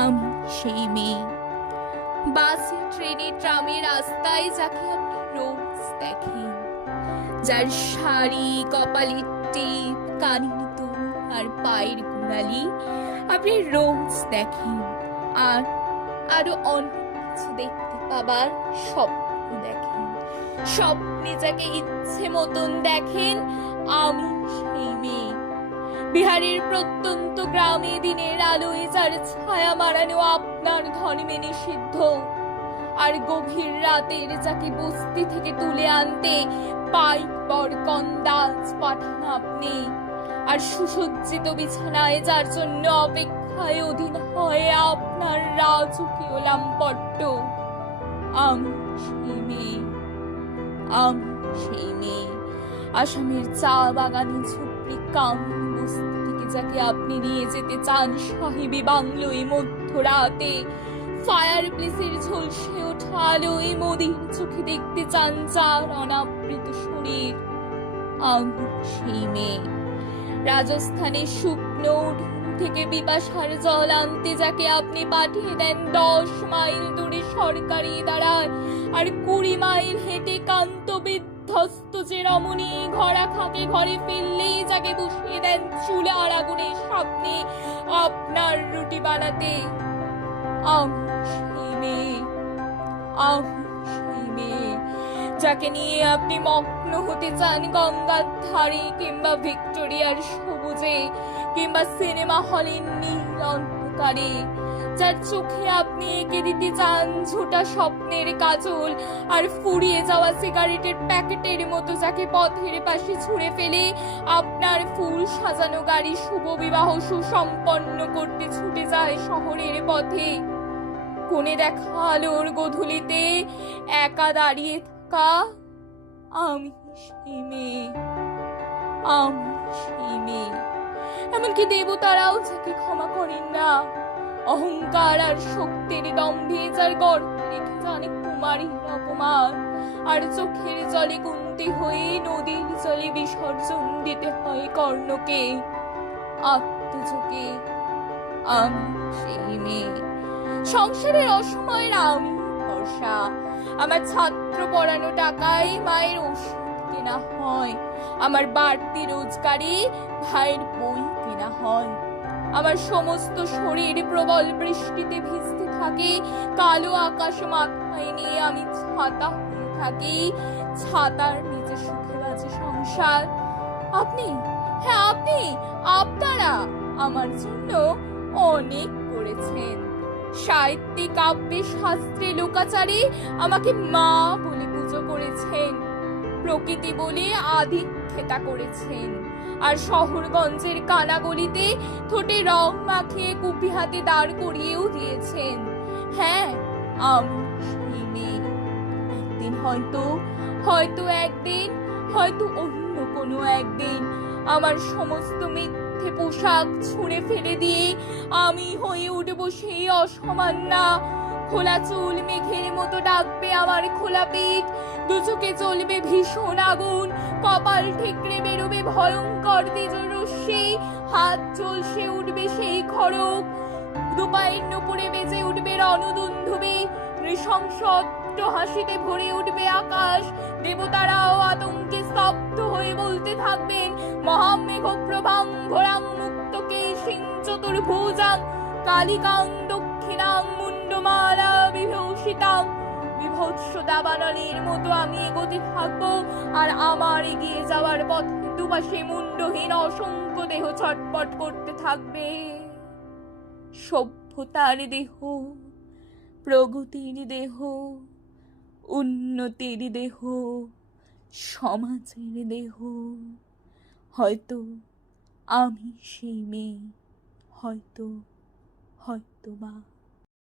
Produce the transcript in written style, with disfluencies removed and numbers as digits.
আমি সেই মেয়ে। বাসে, ট্রেনে, ট্রামে, রাস্তায় যাকে আপনি রোজ দেখেন, যার শাড়ি, কপালের টিপ, কানের দুল আর পায়ের গোড়ালি আপনি রোজ দেখেন, আর আরো অনেক কিছু দেখতে পাবার স্বপ্ন দেখেন। স্বপ্নে যাকে ইচ্ছে মতন দেখেন, আমি সেই মেয়ে। বিহারের প্রত্যন্ত গ্রামে দিনের আলোয় যার ছায়া মারানো আপনার ধর্মে নিষিদ্ধ, আর গভীর রাতের যাকে বস্তি থেকে তুলে আনতে পাইক পর কন্দাজ পাঠান আপনি, আর সুসজ্জিত বিছানায় যার জন্য অপেক্ষায় অধীন হয় আপনার রাজকীয় লাম্পট্য, আমি সেই মেয়ে। আমি সেই মেয়ে। আসামের চা বাগানে ঝুপড়ি কামিনী বস্তি থেকে যাকে আপনি নিয়ে যেতে চান সাহেবী বাংলোয় মধ্যরাতে, ফায়ার প্লেসের ঝলসে ওঠা আলোয় মোদির চোখে দেখতে চান যার অনাবৃত শরীর, আমি সেই মেয়ে। রাজস্থানের শুকনো উঠোন থেকে বিপাশার জল আনতে যাকে আপনি পাঠিয়ে দেন 10 মাইল দূরে সরকারি দাঁড়ায়, আর 20 মাইল হেঁটে কান্ত বিধ্বস্ত যে রমণী ঘরা খাকে ঘরে ফেললেই যাকে বসিয়ে দেন চুলার আগুনের সামনে আপনার রুটি বানাতে, আমি সেই মেয়ে। আমি সেই মেয়ে যাকে নিয়ে আপনি মগ্ন হতে চান গঙ্গার ধারে, কিংবা ভিক্টোরিয়ার সবুজে, কিংবা সিনেমা হলের নীল অন্ধকারে, যার চোখে আপনি এঁকে দিতে চান ঝোটা স্বপ্নের কাজল, আর ফুরিয়ে যাওয়া সিগারেটের প্যাকেটের মতো যাকে পথের পাশে ছুঁড়ে ফেলে আপনার ফুল সাজানো গাড়ি শুভ বিবাহ সুসম্পন্ন করতে ছুটে যায় শহরের পথে। কোণে দেখা আলোর গধূলিতে একা দাঁড়িয়ে থাকা, আমি সেই মেয়ে। আমি সেই মেয়ে। এমনকি দেবতারাও যাকে ক্ষমা করেন না, অহংকার আর শক্তির দম্ভে যার গর্তে রেখে জানে কুমারীর অপমান, আর চোখের জলে গুনতে হয়ে নদীর জলে বিসর্জন দিতে হয় কর্ণকে, আত্মযোগে, আমি সেই মেয়ে। সংসারের অসময়ের আমি ভরসা, আমার ছাত্র পড়ানো টাকায় মায়ের ওষুধ কেনা হয়, আমার বাড়তি রোজগারে ভাইয়ের বই কেনা হয়, আমার সমস্ত শরীর প্রবল বৃষ্টিতে ভিজতে থাকে, কালো আকাশ মাথায় নিয়ে আমি ছাতা হয়ে থাকি, ছাতার নিচে সুখে বাজে সংসার। আপনি, হ্যাঁ আপনি, আপনারা আমার জন্য অনেক করেছেন। সাহিত্যে, কাব্যে, শাস্ত্রে, লোকাচারে আমাকে মা বলে পুজো করেছেন, প্রকৃতি বলে আদিক্ষেতা করেছেন, আর শহরগঞ্জের কানাগলিতে ঠোঁটে রং মাখিয়ে কুপি হাতে দাঁড় করিয়েও দিয়েছেন। হ্যাঁ, আমি সেই মেয়ে। একদিন হয়তো, হয়তো একদিন, হয়তো অন্য কোনো একদিন আমার সমস্ত মিথ্যে পোশাক ছুঁড়ে ফেলে দিয়ে আমি হয়ে উঠব সেই অসামান্যা। খোলা চুল মেঘের মতো ডাকবে আমার খোলা পিঠ, দু চোখে চলবে ভীষণ আগুন, কপাল ঠিকরে বেরোবে ভয়ঙ্কর তেজরশ্মি, হাত ঝলসে উঠবে সেই খড়গ, দুপায়ের নুপুরে বেজে উঠবে রণদুন্ধুবি, নৃশংস হাসিতে ভরে উঠবে আকাশ, দেবতারাও আতঙ্কে স্তব্ধ হয়ে বলতে থাকবেন মহামেঘ প্রভাং ঘোরাং মুক্তকে সিং চতুর্ভুজাং কালিকাং দক্ষিণাং মুন্ডমালা বিভূষিতাং। বিভৎস দাবানলের মতো আমি এগোতে থাকবো, আর আমার এগিয়ে যাওয়ার পথে দুপাশে মুন্ডহীন অসংখ্য দেহ ছটপট করতে থাকবে। সভ্যতার দেহ, প্রগতির দেহ, উন্নতির দেহ, সমাজের দেহ। হয়তো আমি সেই মেয়ে, হয়তো, হয়তো বা।